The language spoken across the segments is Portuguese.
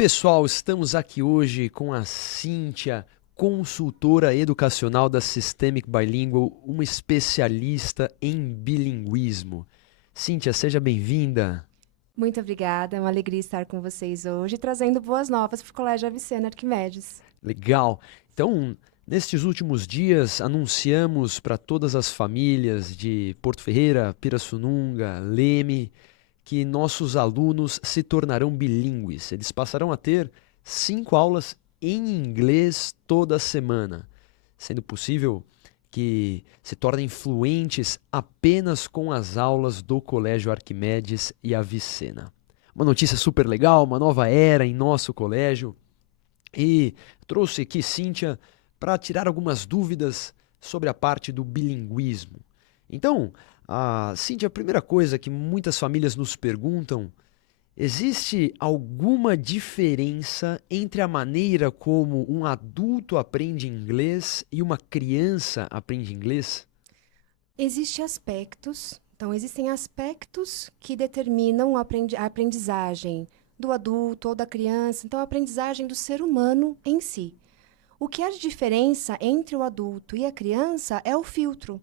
Pessoal, estamos aqui hoje com a Cíntia, consultora educacional da Systemic Bilingual, uma especialista em bilinguismo. Cíntia, seja bem-vinda. Muito obrigada, é uma alegria estar com vocês hoje, trazendo boas novas para o Colégio Avicena Arquimedes. Legal. Então, nestes últimos dias, anunciamos para todas as famílias de Porto Ferreira, Pirassununga, Leme, que nossos alunos se tornarão bilíngues. Eles passarão a ter 5 aulas em inglês toda semana, sendo possível que se tornem fluentes apenas com as aulas do Colégio Arquimedes e Avicena. Uma notícia super legal, uma nova era em nosso colégio. E trouxe aqui Cíntia para tirar algumas dúvidas sobre a parte do bilinguismo. Então, Cíntia, a primeira coisa que muitas famílias nos perguntam: existe alguma diferença entre a maneira como um adulto aprende inglês e uma criança aprende inglês? Existem aspectos que determinam a aprendizagem do adulto ou da criança, então a aprendizagem do ser humano em si. O que há de diferença entre o adulto e a criança é o filtro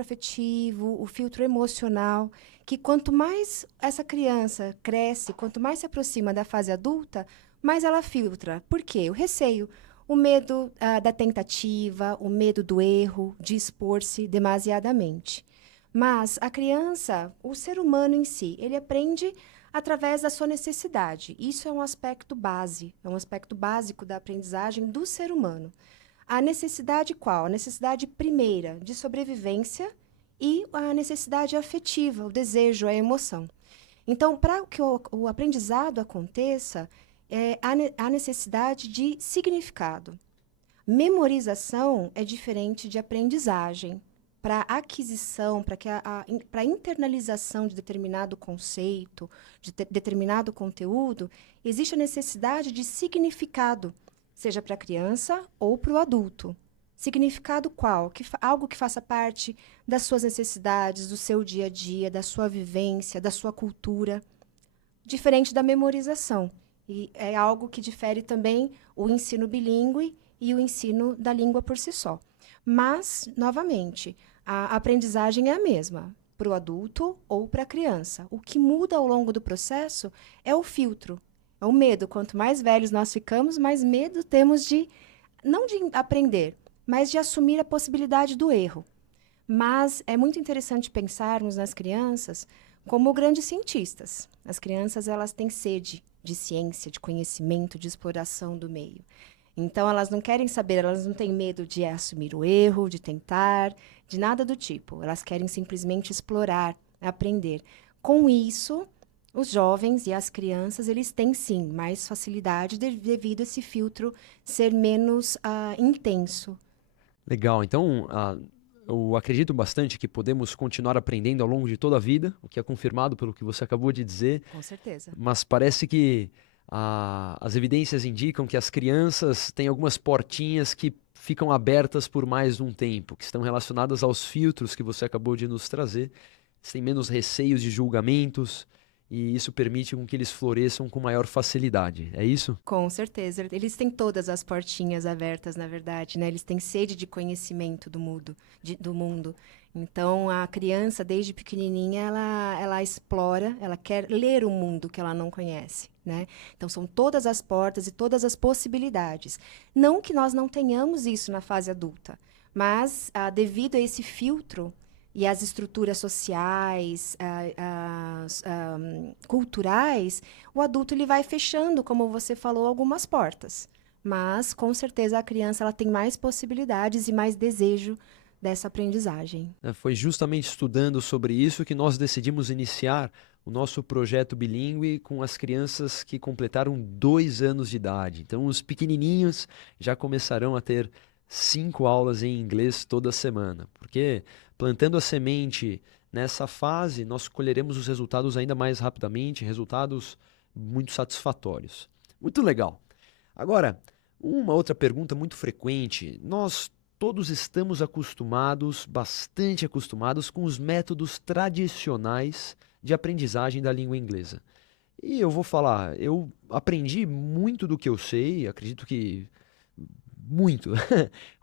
afetivo, o filtro emocional, que quanto mais essa criança cresce, quanto mais se aproxima da fase adulta, mais ela filtra. Por quê? O receio, o medo da tentativa, o medo do erro, de expor-se demasiadamente. Mas a criança, o ser humano em si, ele aprende através da sua necessidade. Isso é um aspecto base, é um aspecto básico da aprendizagem do ser humano. A necessidade qual? A necessidade primeira de sobrevivência e a necessidade afetiva, o desejo, a emoção. Então, para que o aprendizado aconteça, há necessidade de significado. Memorização é diferente de aprendizagem. Para aquisição, para internalização de determinado conceito, determinado conteúdo, existe a necessidade de significado, seja para a criança ou para o adulto. Significado qual? Algo que faça parte das suas necessidades, do seu dia a dia, da sua vivência, da sua cultura. Diferente da memorização. E é algo que difere também o ensino bilíngue e o ensino da língua por si só. Mas, novamente, a aprendizagem é a mesma, para o adulto ou para a criança. O que muda ao longo do processo é o filtro, é o medo. Quanto mais velhos nós ficamos, mais medo temos não de aprender, mas de assumir a possibilidade do erro. Mas é muito interessante pensarmos nas crianças como grandes cientistas. As crianças, elas têm sede de ciência, de conhecimento, de exploração do meio. Então, elas não querem saber, elas não têm medo de assumir o erro, de tentar, de nada do tipo. Elas querem simplesmente explorar, aprender. Com isso, os jovens e as crianças, eles têm, sim, mais facilidade devido a esse filtro ser menos intenso. Legal, então eu acredito bastante que podemos continuar aprendendo ao longo de toda a vida, o que é confirmado pelo que você acabou de dizer, Com certeza. mas parece que as evidências indicam que as crianças têm algumas portinhas que ficam abertas por mais um tempo, que estão relacionadas aos filtros que você acabou de nos trazer. Eles têm menos receios de julgamentos e isso permite com que eles floresçam com maior facilidade. É isso? Com certeza. Eles têm todas as portinhas abertas, na verdade, né? Eles têm sede de conhecimento do mundo. Então, a criança, desde pequenininha, ela explora, ela quer ler o mundo que ela não conhece, né? Então, são todas as portas e todas as possibilidades. Não que nós não tenhamos isso na fase adulta, mas, devido a esse filtro e as estruturas sociais, culturais, o adulto ele vai fechando, como você falou, algumas portas. Mas, com certeza, a criança ela tem mais possibilidades e mais desejo dessa aprendizagem. Foi justamente estudando sobre isso que nós decidimos iniciar o nosso projeto bilíngue com as crianças que completaram 2 anos de idade. Então, os pequenininhos já começarão a ter 5 aulas em inglês toda semana, porque plantando a semente nessa fase, nós colheremos os resultados ainda mais rapidamente, resultados muito satisfatórios. Muito legal. Agora, uma outra pergunta muito frequente: nós todos estamos acostumados, bastante acostumados, com os métodos tradicionais de aprendizagem da língua inglesa. E eu vou falar, eu aprendi muito do que eu sei, acredito que muito,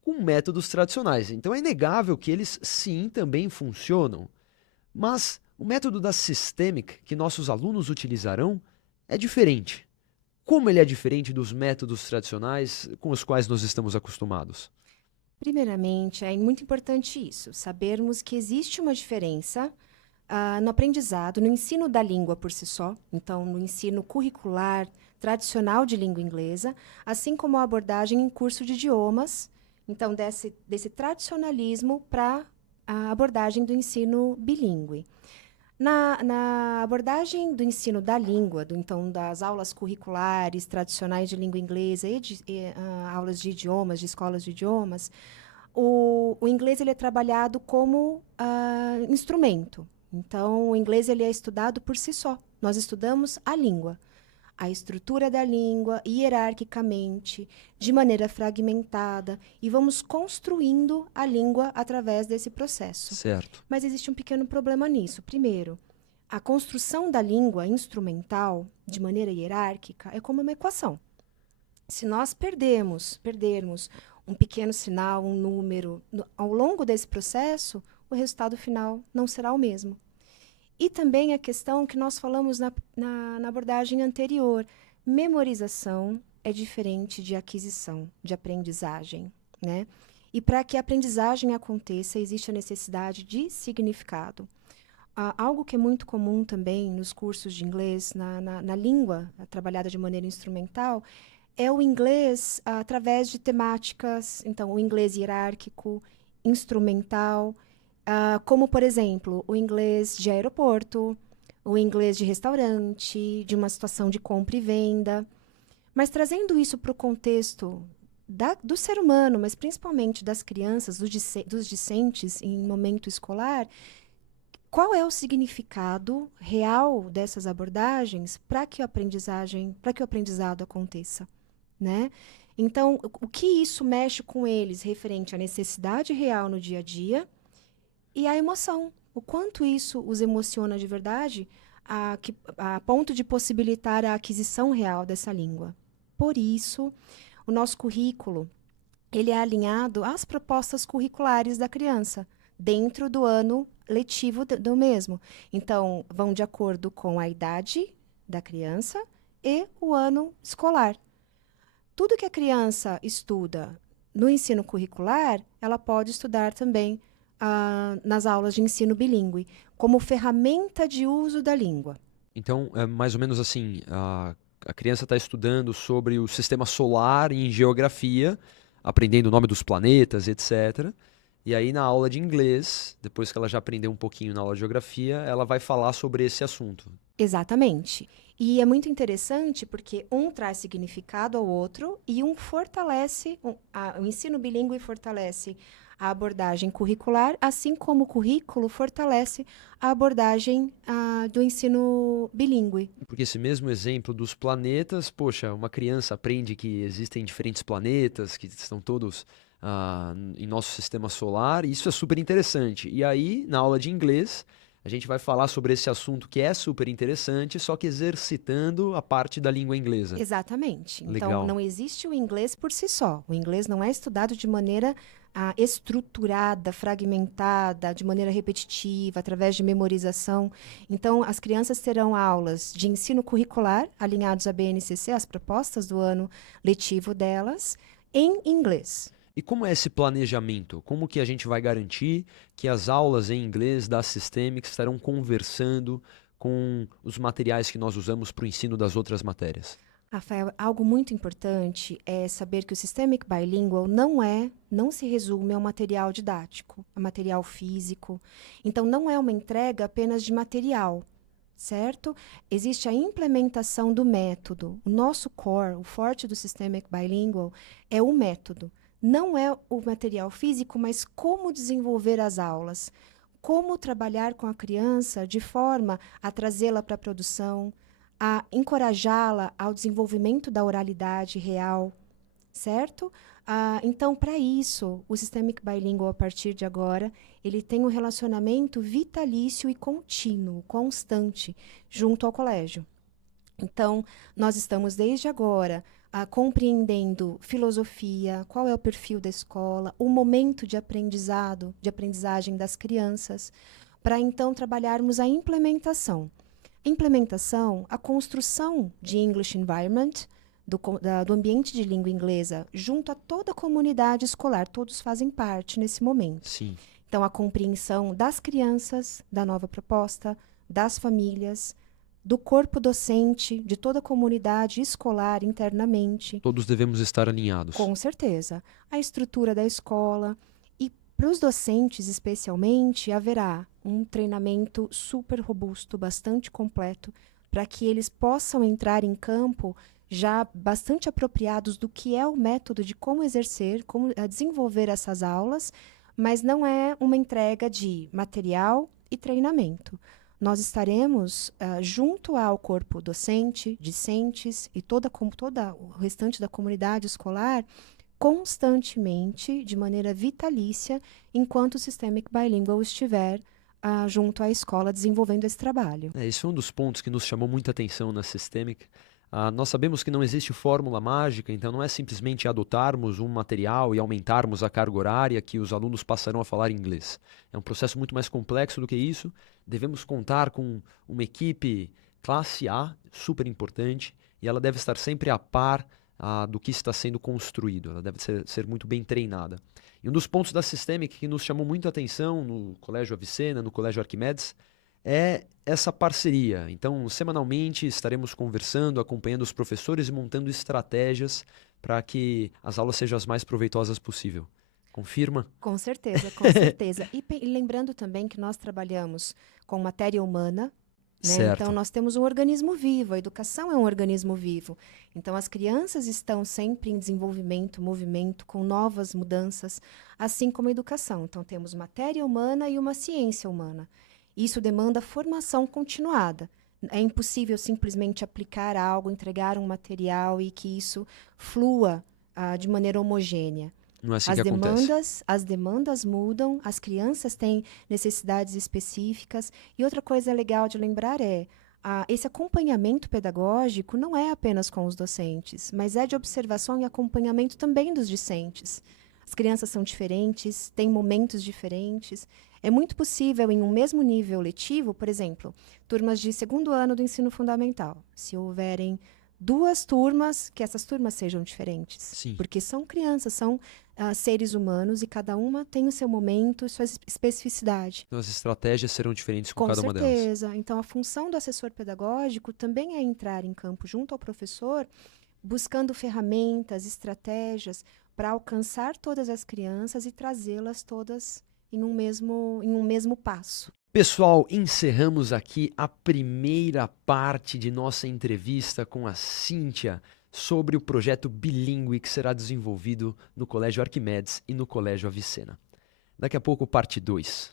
com métodos tradicionais. Então é inegável que eles sim também funcionam, mas o método da Systemic que nossos alunos utilizarão é diferente. Como ele é diferente dos métodos tradicionais com os quais nós estamos acostumados? Primeiramente, é muito importante isso, sabermos que existe uma diferença no aprendizado, no ensino da língua por si só, então no ensino curricular tradicional de língua inglesa, assim como a abordagem em curso de idiomas, então desse tradicionalismo para a abordagem do ensino bilíngue. Na abordagem do ensino da língua, então das aulas curriculares tradicionais de língua inglesa e aulas de idiomas, de escolas de idiomas, o inglês ele é trabalhado como instrumento. Então, o inglês ele é estudado por si só. Nós estudamos a língua, a estrutura da língua, hierarquicamente, de maneira fragmentada, e vamos construindo a língua através desse processo. Certo. Mas existe um pequeno problema nisso. Primeiro, a construção da língua instrumental, de maneira hierárquica, é como uma equação. Se nós perdermos um pequeno sinal, um número, ao longo desse processo, o resultado final não será o mesmo. E também a questão que nós falamos na abordagem anterior, memorização é diferente de aquisição, de aprendizagem, né? E para que a aprendizagem aconteça, existe a necessidade de significado. Algo que é muito comum também nos cursos de inglês, na língua trabalhada de maneira instrumental, é o inglês através de temáticas, então, o inglês hierárquico, instrumental, como, por exemplo, o inglês de aeroporto, o inglês de restaurante, de uma situação de compra e venda. Mas trazendo isso para o contexto do ser humano, mas principalmente das crianças, dos discentes em momento escolar, qual é o significado real dessas abordagens para que o aprendizado aconteça, né? Então, o que isso mexe com eles referente à necessidade real no dia a dia e à emoção? O quanto isso os emociona de verdade a ponto de possibilitar a aquisição real dessa língua. Por isso, o nosso currículo ele é alinhado às propostas curriculares da criança, dentro do ano letivo do mesmo. Então, vão de acordo com a idade da criança e o ano escolar. Tudo que a criança estuda no ensino curricular, ela pode estudar também nas aulas de ensino bilíngue, como ferramenta de uso da língua. Então, é mais ou menos assim, a criança está estudando sobre o sistema solar em geografia, aprendendo o nome dos planetas, etc. E aí, na aula de inglês, depois que ela já aprendeu um pouquinho na aula de geografia, ela vai falar sobre esse assunto. Exatamente. E é muito interessante porque um traz significado ao outro e um fortalece, o ensino bilíngue fortalece a abordagem curricular, assim como o currículo fortalece a abordagem do ensino bilíngue. Porque esse mesmo exemplo dos planetas, poxa, uma criança aprende que existem diferentes planetas, que estão todos em nosso sistema solar, e isso é super interessante. E aí, na aula de inglês, a gente vai falar sobre esse assunto que é super interessante, só que exercitando a parte da língua inglesa. Exatamente. Então, Legal. não existe o inglês por si só. O inglês não é estudado de maneira estruturada, fragmentada, de maneira repetitiva, através de memorização. Então, as crianças terão aulas de ensino curricular, alinhados à BNCC, as propostas do ano letivo delas, em inglês. E como é esse planejamento? Como que a gente vai garantir que as aulas em inglês da Systemic estarão conversando com os materiais que nós usamos para o ensino das outras matérias? Rafael, algo muito importante é saber que o Systemic Bilingual não se resume ao material didático, a material físico. Então, não é uma entrega apenas de material, certo? Existe a implementação do método. O nosso core, o forte do Systemic Bilingual, é o método. Não é o material físico, mas como desenvolver as aulas, como trabalhar com a criança de forma a trazê-la para a produção, a encorajá-la ao desenvolvimento da oralidade real, certo? Então, para isso, o Systemic Bilingual, a partir de agora, ele tem um relacionamento vitalício e contínuo, constante, junto ao colégio. Então, nós estamos desde agora compreendendo filosofia, qual é o perfil da escola, o momento de aprendizado, de aprendizagem das crianças, para então trabalharmos a implementação. Implementação, a construção de English Environment, do ambiente de língua inglesa, junto a toda a comunidade escolar, todos fazem parte nesse momento. Sim. Então, a compreensão das crianças, da nova proposta, das famílias, do corpo docente, de toda a comunidade escolar internamente. Todos devemos estar alinhados. Com certeza. A estrutura da escola. E para os docentes, especialmente, haverá um treinamento super robusto, bastante completo, para que eles possam entrar em campo já bastante apropriados do que é o método de como exercer, como desenvolver essas aulas, mas não é uma entrega de material e treinamento. Nós estaremos junto ao corpo docente, discentes e toda o restante da comunidade escolar constantemente, de maneira vitalícia, enquanto o Systemic Bilingual estiver junto à escola desenvolvendo esse trabalho. Esse foi um dos pontos que nos chamou muita atenção na Systemic. Nós sabemos que não existe fórmula mágica, então não é simplesmente adotarmos um material e aumentarmos a carga horária que os alunos passarão a falar inglês. É um processo muito mais complexo do que isso. Devemos contar com uma equipe classe A, super importante, e ela deve estar sempre a par do que está sendo construído. Ela deve ser muito bem treinada. E um dos pontos da Systemic que nos chamou muito a atenção no Colégio Avicena, no Colégio Arquimedes, é essa parceria. Então, semanalmente estaremos conversando, acompanhando os professores e montando estratégias para que as aulas sejam as mais proveitosas possível. Confirma? Com certeza, com certeza. E lembrando também que nós trabalhamos com matéria humana, né? Então, nós temos um organismo vivo, a educação é um organismo vivo. Então, as crianças estão sempre em desenvolvimento, movimento, com novas mudanças, assim como a educação. Então, temos matéria humana e uma ciência humana. Isso demanda formação continuada. É impossível simplesmente aplicar algo, entregar um material e que isso flua de maneira homogênea. Não é assim que acontece. As demandas mudam, as crianças têm necessidades específicas. E outra coisa legal de lembrar é esse acompanhamento pedagógico não é apenas com os docentes, mas é de observação e acompanhamento também dos discentes. As crianças são diferentes, têm momentos diferentes. É muito possível, em um mesmo nível letivo, por exemplo, turmas de segundo ano do ensino fundamental, se houverem 2 turmas, que essas turmas sejam diferentes. Sim. Porque são crianças, são seres humanos e cada uma tem o seu momento e sua especificidade. Então, as estratégias serão diferentes com cada uma delas. Com certeza. Então, a função do assessor pedagógico também é entrar em campo junto ao professor, buscando ferramentas, estratégias para alcançar todas as crianças e trazê-las todas em um mesmo passo. Pessoal, encerramos aqui a primeira parte de nossa entrevista com a Cíntia sobre o projeto bilíngue que será desenvolvido no Colégio Arquimedes e no Colégio Avicena. Daqui a pouco, parte 2.